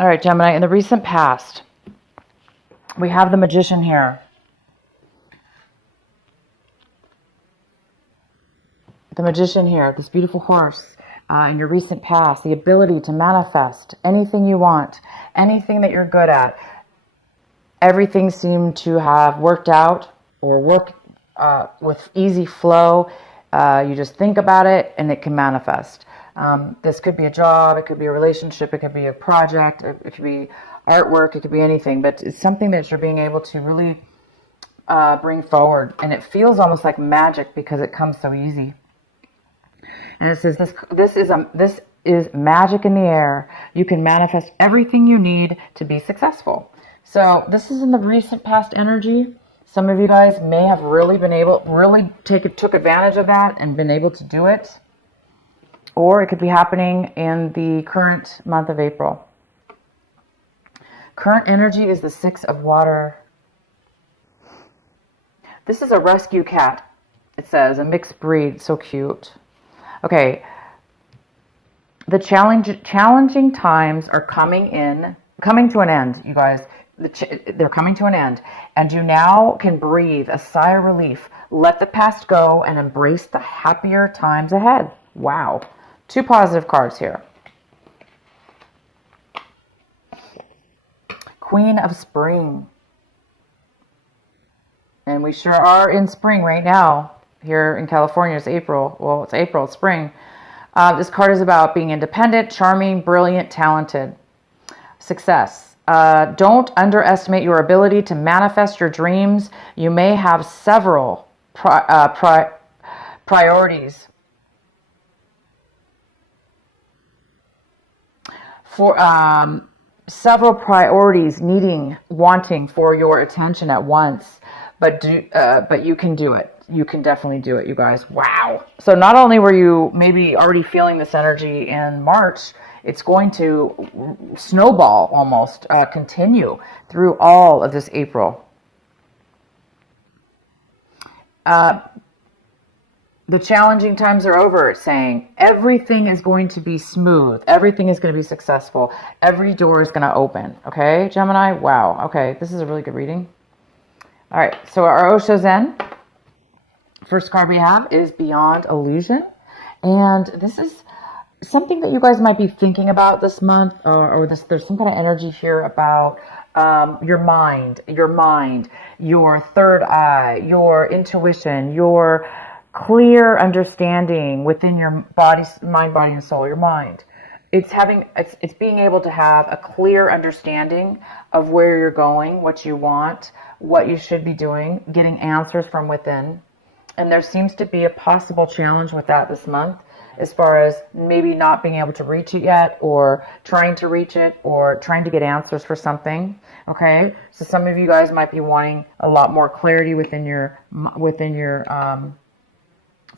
All right, Gemini, in the recent past, we have the Magician here. The Magician here, this beautiful horse, in your recent past, the ability to manifest anything you want, anything that you're good at. Everything seemed to have worked out or work with easy flow. You just think about it and it can manifest. This could be a job, it could be a relationship, it could be a project, it could be artwork, it could be anything, but it's something that you're being able to really bring forward. And it feels almost like magic because it comes so easy. And it says this is magic in the air. You can manifest everything you need to be successful. So this is in the recent past energy. Some of you guys may have really took advantage of that and been able to do it. Or it could be happening in the current month of April. Current energy is the 6 of water. This is a rescue cat. It says a mixed breed, so cute. Okay, the challenging times are coming to an end, you guys. They're coming to an end, and you now can breathe a sigh of relief. Let the past go and embrace the happier times ahead. Wow, 2 positive cards here. Queen of Spring, and we sure are in spring right now. Here in California, it's April. Well, it's April, it's spring. This card is about being independent, charming, brilliant, talented. Success. Don't underestimate your ability to manifest your dreams. You may have several priorities. Several priorities wanting for your attention at once. But you can do it. You can definitely do it, you guys. Wow. So not only were you maybe already feeling this energy in March, it's going to snowball almost, continue through all of this April. The challenging times are over, it's saying. Everything is going to be smooth. Everything is going to be successful. Every door is going to open. Okay, Gemini? Wow. Okay, this is a really good reading. All right, so our Osho Zen, first card we have is Beyond Illusion. And this is something that you guys might be thinking about this month, or there's some kind of energy here about your mind, your third eye, your intuition, your clear understanding within your body, mind, body, and soul, your mind. It's being able to have a clear understanding of where you're going, what you want, what you should be doing, getting answers from within. And there seems to be a possible challenge with that this month, as far as maybe not being able to reach it yet, or trying to reach it, or trying to get answers for something. Okay, so some of you guys might be wanting a lot more clarity within your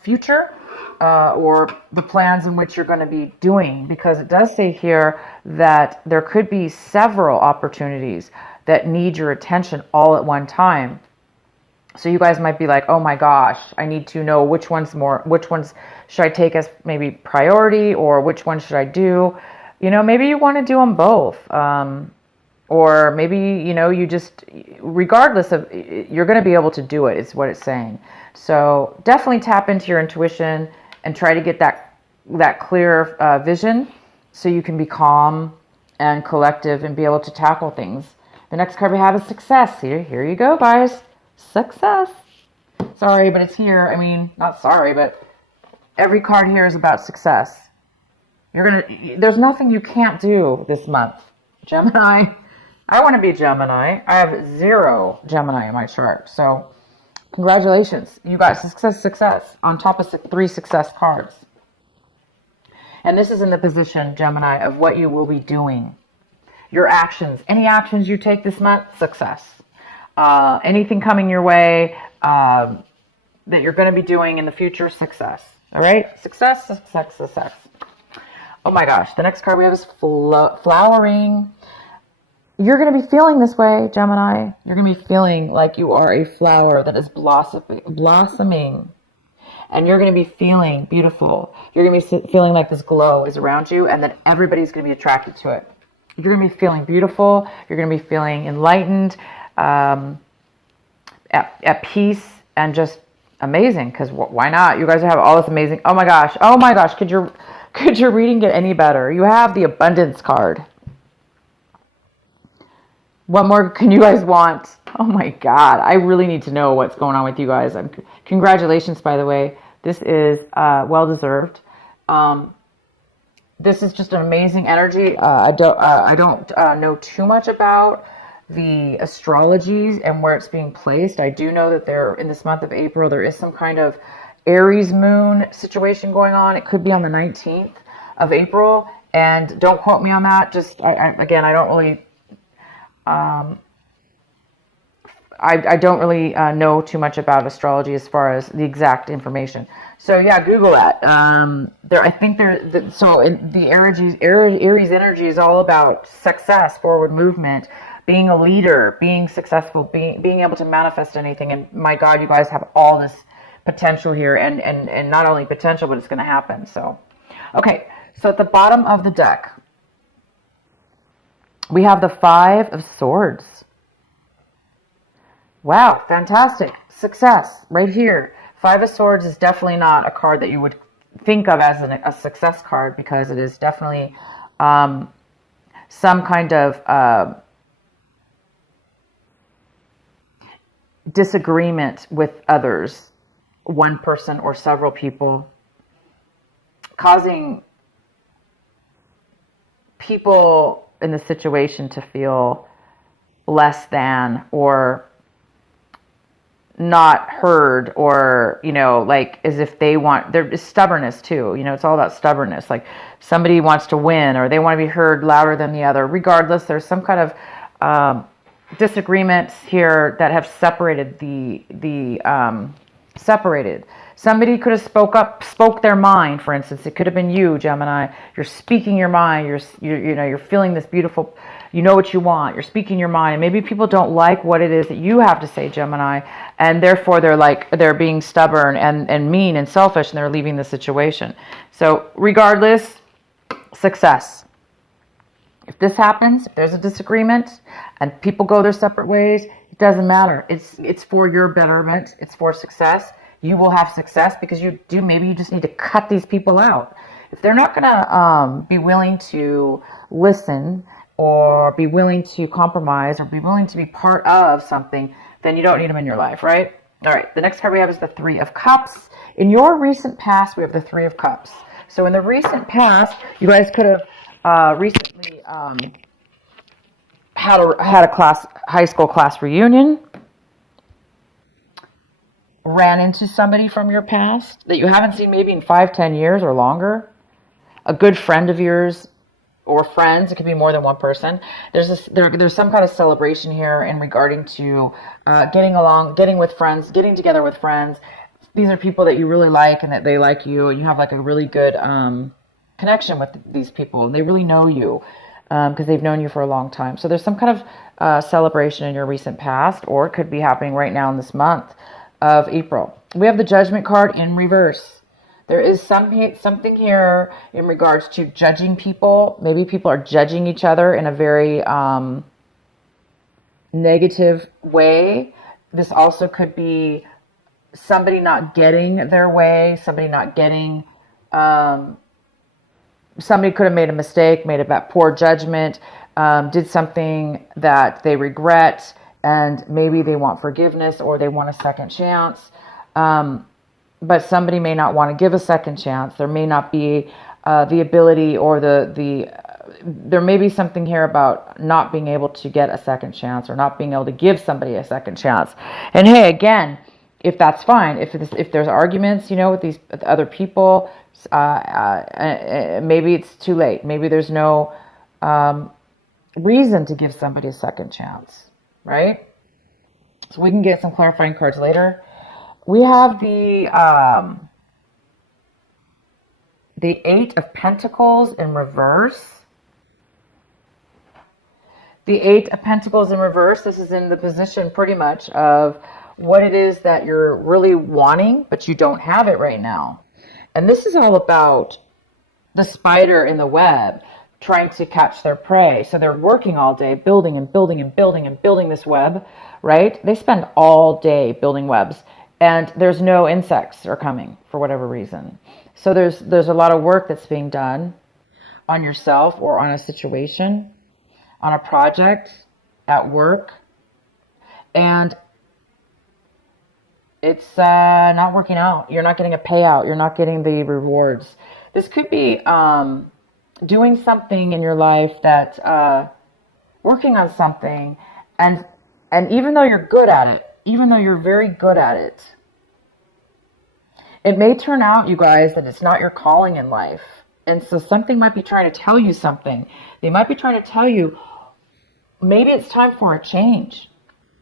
future, or the plans in which you're going to be doing, because it does say here that there could be several opportunities that need your attention all at one time. So you guys might be like, oh my gosh, I need to know which ones should I take as maybe priority, or which one should I do? Maybe you want to do them both. Or maybe, you just, regardless of, you're going to be able to do it, is what it's saying. So definitely tap into your intuition and try to get that clear vision, so you can be calm and collective and be able to tackle things. The next card we have is Success. Here you go, guys. Success. Sorry, but it's here. I mean, not sorry, but every card here is about success. There's nothing you can't do this month. Gemini. I want to be Gemini. I have 0 Gemini in my chart. So congratulations. You got success on top of 3 success cards. And this is in the position, Gemini, of what you will be doing. Your actions. Any actions you take this month, success. Anything coming your way that you're going to be doing in the future, success. All right? Success. Oh my gosh. The next card we have is flowering. You're going to be feeling this way, Gemini. You're going to be feeling like you are a flower that is blossoming. And you're going to be feeling beautiful. You're going to be feeling like this glow is around you, and that everybody's going to be attracted to it. You're going to be feeling beautiful. You're going to be feeling enlightened, at peace, and just amazing. Because why not? You guys have all this amazing. Oh my gosh. Oh my gosh. Could your reading get any better? You have the abundance card. What more can you guys want? Oh my God. I really need to know what's going on with you guys. Congratulations, by the way. This is well deserved. This is just an amazing energy. I don't know too much about the astrologies and where it's being placed. I do know that there, in this month of April, there is some kind of Aries moon situation going on. It could be on the 19th of April, and don't quote me on that. Just again, I don't really. I don't really know too much about astrology as far as the exact information. So yeah, Google that. I think so in the Aries energy is all about success, forward movement, being a leader, being successful, being able to manifest anything. And my God, you guys have all this potential here, and not only potential, but it's going to happen. So, okay. So at the bottom of the deck, we have the Five of Swords. Wow, fantastic. Success right here. Five of Swords is definitely not a card that you would think of as a success card, because it is definitely some kind of disagreement with others, one person or several people, causing people in the situation to feel less than, or not heard, or like as if there's stubbornness too. It's all about stubbornness. Like somebody wants to win, or they want to be heard louder than the other. Regardless, there's some kind of disagreements here that have separated separated. Somebody could have spoke their mind. For instance, it could have been you, Gemini. You're speaking your mind. You're feeling this beautiful. You know what you want. You're speaking your mind, and maybe people don't like what it is that you have to say, Gemini, and therefore they're being stubborn and mean and selfish, and they're leaving the situation. So regardless, success. If this happens, if there's a disagreement and people go their separate ways, it doesn't matter. It's for your betterment. It's for success. You will have success because maybe you just need to cut these people out. If they're not going to be willing to listen, or be willing to compromise, or be willing to be part of something, then you don't need them in your life, right? All right, the next card we have is the Three of Cups. In your recent past, we have the Three of Cups. So in the recent past, you guys could have recently had a high school class reunion, ran into somebody from your past that you haven't seen maybe in 5-10 years or longer, a good friend of yours, or friends. It could be more than one person. There's some kind of celebration here in regarding to getting with friends, getting together with friends. These are people that you really like and that they like you, and you have like a really good connection with these people, and they really know you because they've known you for a long time. So there's some kind of celebration in your recent past, or it could be happening right now in this month of April. We have the Judgment card in reverse. There is something here in regards to judging people. Maybe people are judging each other in a very negative way. This also could be somebody not getting their way, somebody not getting... somebody could have made a mistake, made a poor judgment, did something that they regret, and maybe they want forgiveness or they want a second chance. But somebody may not want to give a second chance. There may not be the ability, or there may be something here about not being able to get a second chance, or not being able to give somebody a second chance. And hey, again, if that's fine, if there's arguments, with these other people, maybe it's too late. Maybe there's no reason to give somebody a second chance, right? So we can get some clarifying cards later. We have the Eight of Pentacles in reverse. The Eight of Pentacles in reverse, this is in the position pretty much of what it is that you're really wanting, but you don't have it right now. And this is all about the spider in the web, trying to catch their prey. So they're working all day, building and building and building and building this web, right? They spend all day building webs, and there's no insects are coming for whatever reason. So there's a lot of work that's being done on yourself or on a situation, on a project, at work, and it's not working out. You're not getting a payout. You're not getting the rewards. This could be doing something in your life that working on something, and even though you're good at it, even though you're very good at it, it may turn out, you guys, that it's not your calling in life. And so something might be trying to tell you something. They might be trying to tell you, maybe it's time for a change.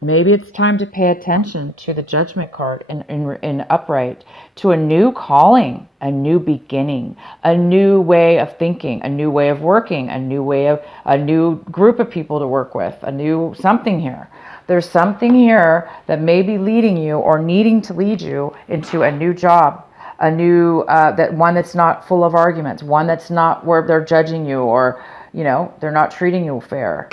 Maybe it's time to pay attention to the Judgment card in upright, to a new calling, a new beginning, a new way of thinking, a new way of working, a new group of people to work with, a new something here. There's something here that may be leading you or needing to lead you into a new job, a new, one that's not full of arguments, one that's not where they're judging you or, they're not treating you fair.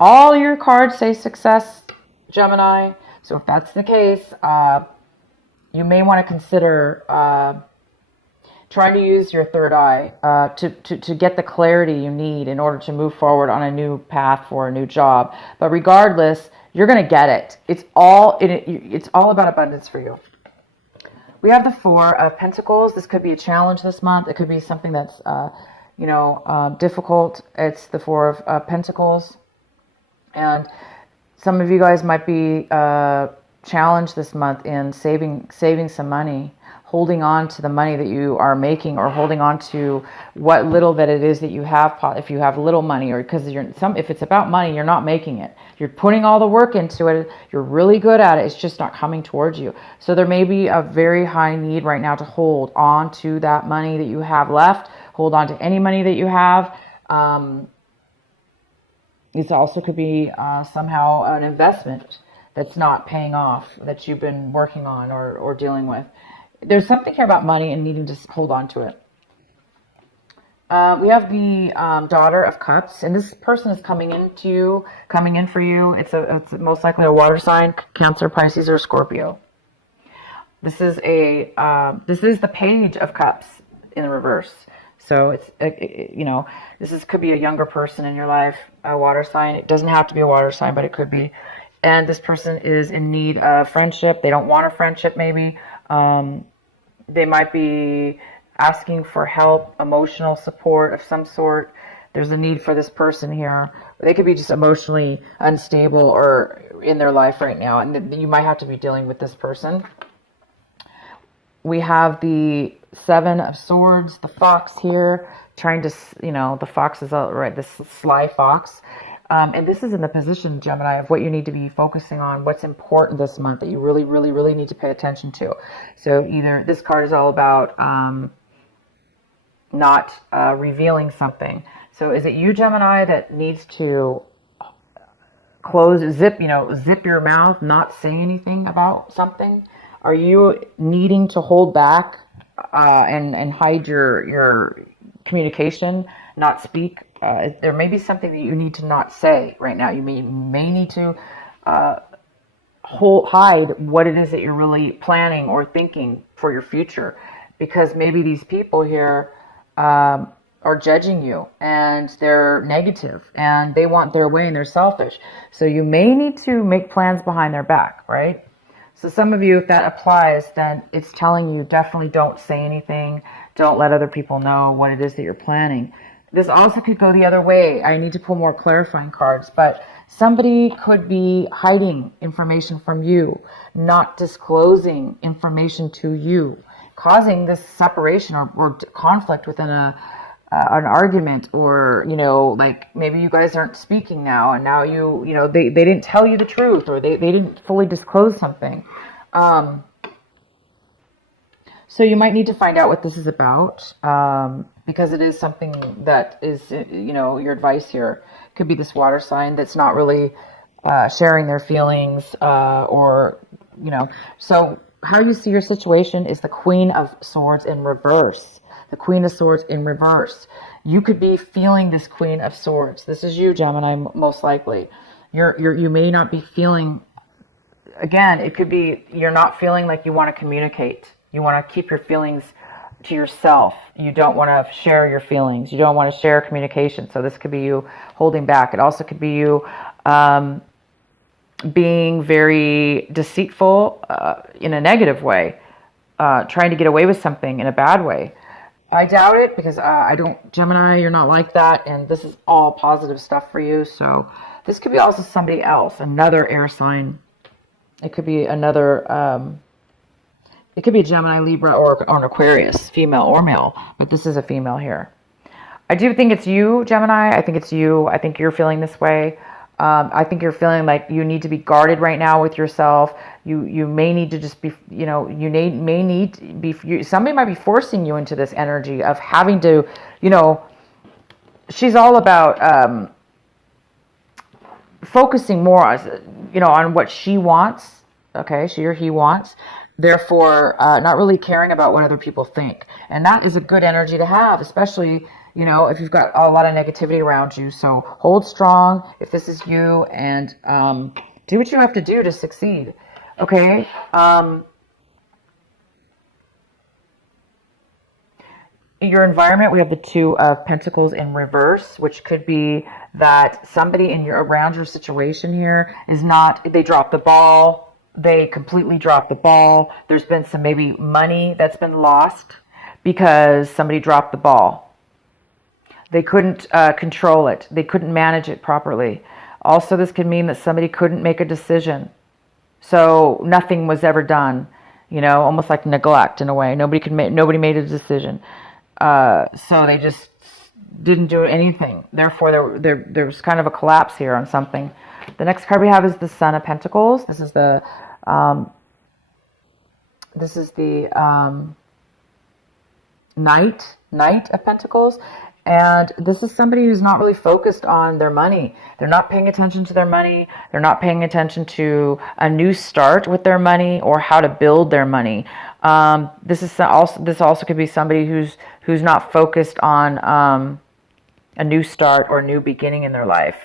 All your cards say success, Gemini. So if that's the case, you may want to consider trying to use your third eye to get the clarity you need in order to move forward on a new path for a new job. But regardless, you're going to get it. It's all about abundance for you. We have the Four of Pentacles. This could be a challenge this month. It could be something that's difficult. It's the Four of Pentacles. And some of you guys might be challenged this month in saving some money, holding on to the money that you are making, or holding on to what little that it is that you have. If you have little money, or because if it's about money, you're not making it. You're putting all the work into it. You're really good at it. It's just not coming towards you. So there may be a very high need right now to hold on to that money that you have left. Hold on to any money that you have. This also could be somehow an investment that's not paying off, that you've been working on or dealing with. There's something here about money and needing to hold on to it. We have the Daughter of Cups, and this person is coming in for you. It's most likely a water sign, Cancer, Pisces, or Scorpio. This is the Page of Cups in the reverse. So it's, could be a younger person in your life, a water sign. It doesn't have to be a water sign, but it could be. And this person is in need of friendship. They don't want a friendship, maybe. They might be asking for help, emotional support of some sort. There's a need for this person here. They could be just emotionally unstable or in their life right now, and you might have to be dealing with this person. We have the Seven of Swords, the fox here, trying to, the fox is right, this sly fox. And this is in the position, Gemini, of what you need to be focusing on, what's important this month that you really, really, really need to pay attention to. So either this card is all about not revealing something. So is it you, Gemini, that needs to zip your mouth, not say anything about something? Are you needing to hold back and hide your communication, not speak? There may be something that you need to not say right now. You may need to hide what it is that you're really planning or thinking for your future, because maybe these people here are judging you and they're negative and they want their way and they're selfish. So you may need to make plans behind their back, right? So some of you, if that applies, then it's telling you definitely don't say anything. Don't let other people know what it is that you're planning. This also could go the other way. I need to pull more clarifying cards, but somebody could be hiding information from you, not disclosing information to you, causing this separation or conflict within an argument, or, like maybe you guys aren't speaking now, and now they didn't tell you the truth, or they didn't fully disclose something. So you might need to find out what this is about, because it is something that is, your advice here could be this water sign that's not really sharing their feelings, so how you see your situation is the Queen of Swords in reverse. the Queen of Swords in reverse. You could be feeling this Queen of Swords. This is you, Gemini, most likely. You may not be feeling, again, it could be you're not feeling like you want to communicate. You want to keep your feelings to yourself. You don't want to share your feelings. You don't want to share communication. So this could be you holding back. It also could be you being very deceitful in a negative way, trying to get away with something in a bad way. I doubt it, because Gemini, you're not like that, and this is all positive stuff for you. So this could be also somebody else, another air sign. It could be another, it could be a Gemini, Libra, or an Aquarius, female or male, but this is a female here. I do think it's you, Gemini. I think it's you. I think you're feeling this way. I think you're feeling like you need to be guarded right now with yourself. You may need to just be, somebody might be forcing you into this energy of having to, she's all about focusing more on what she wants. Okay, she or he wants. Therefore, not really caring about what other people think. And that is a good energy to have, especially if you've got a lot of negativity around you. So hold strong if this is you, and do what you have to do to succeed. Okay. In your environment, we have the Two of Pentacles in reverse, which could be that somebody around your situation here they dropped the ball. They completely dropped the ball. There's been some maybe money that's been lost because somebody dropped the ball. They couldn't control it. They couldn't manage it properly. Also, this could mean that somebody couldn't make a decision. So nothing was ever done, almost like neglect in a way. Nobody made a decision. So they just didn't do anything. Therefore, there was kind of a collapse here on something. The next card we have is the Sun of Pentacles. This is the Knight of Pentacles. And this is somebody who's not really focused on their money. They're not paying attention to their money. They're not paying attention to a new start with their money or how to build their money. This also could be somebody who's not focused on a new start or a new beginning in their life.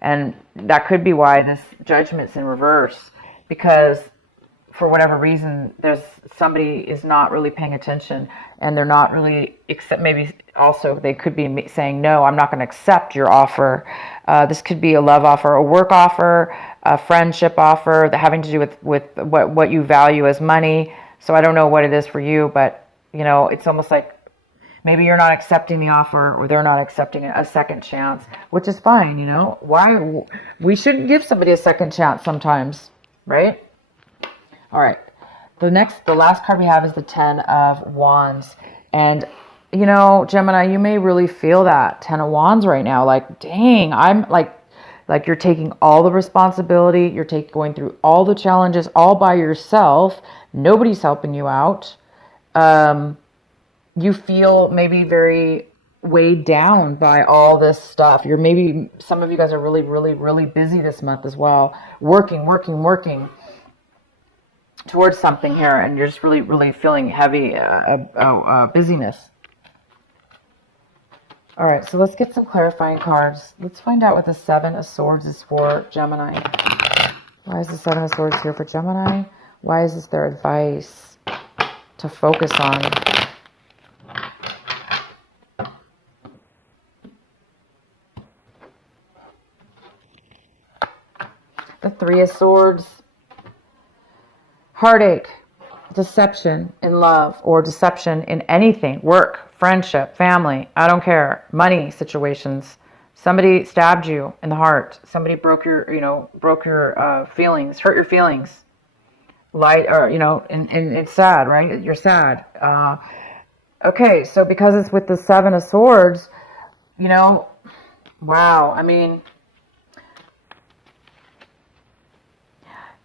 And that could be why this Judgment's in reverse, because for whatever reason, somebody is not really paying attention, and they're not really maybe also they could be saying, no, I'm not going to accept your offer. This could be a love offer, a work offer, a friendship offer, that having to do with what you value as money. So I don't know what it is for you, but it's almost like maybe you're not accepting the offer, or they're not accepting a second chance, which is fine. Why we shouldn't give somebody a second chance sometimes, right? All right. The last card we have is the Ten of Wands. And, Gemini, you may really feel that Ten of Wands right now. Like, dang, I'm like you're taking all the responsibility. You're going through all the challenges all by yourself. Nobody's helping you out. You feel maybe very weighed down by all this stuff. Some of you guys are really, really, really busy this month as well. Working towards something here, and you're just really, really feeling heavy busyness. All right, so let's get some clarifying cards. Let's find out what the Seven of Swords is for Gemini. Why is the Seven of Swords here for Gemini? Why is this their advice to focus on? The Three of Swords. Heartache, deception in love, or deception in anything, work, friendship, family, I don't care, money situations. Somebody stabbed you in the heart. Somebody broke your feelings, hurt your feelings. And it's sad, right? You're sad. Okay, so because it's with the Seven of Swords, wow, I mean,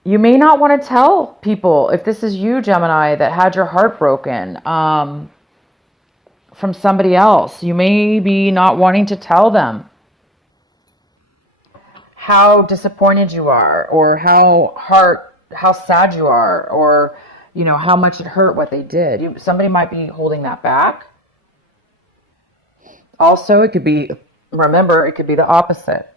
you may not want to tell people, if this is you, Gemini, that had your heart broken from somebody else. You may be not wanting to tell them how disappointed you are, or how sad you are, or how much it hurt what they did. Somebody might be holding that back. Also, it could be, remember, it could be the opposite.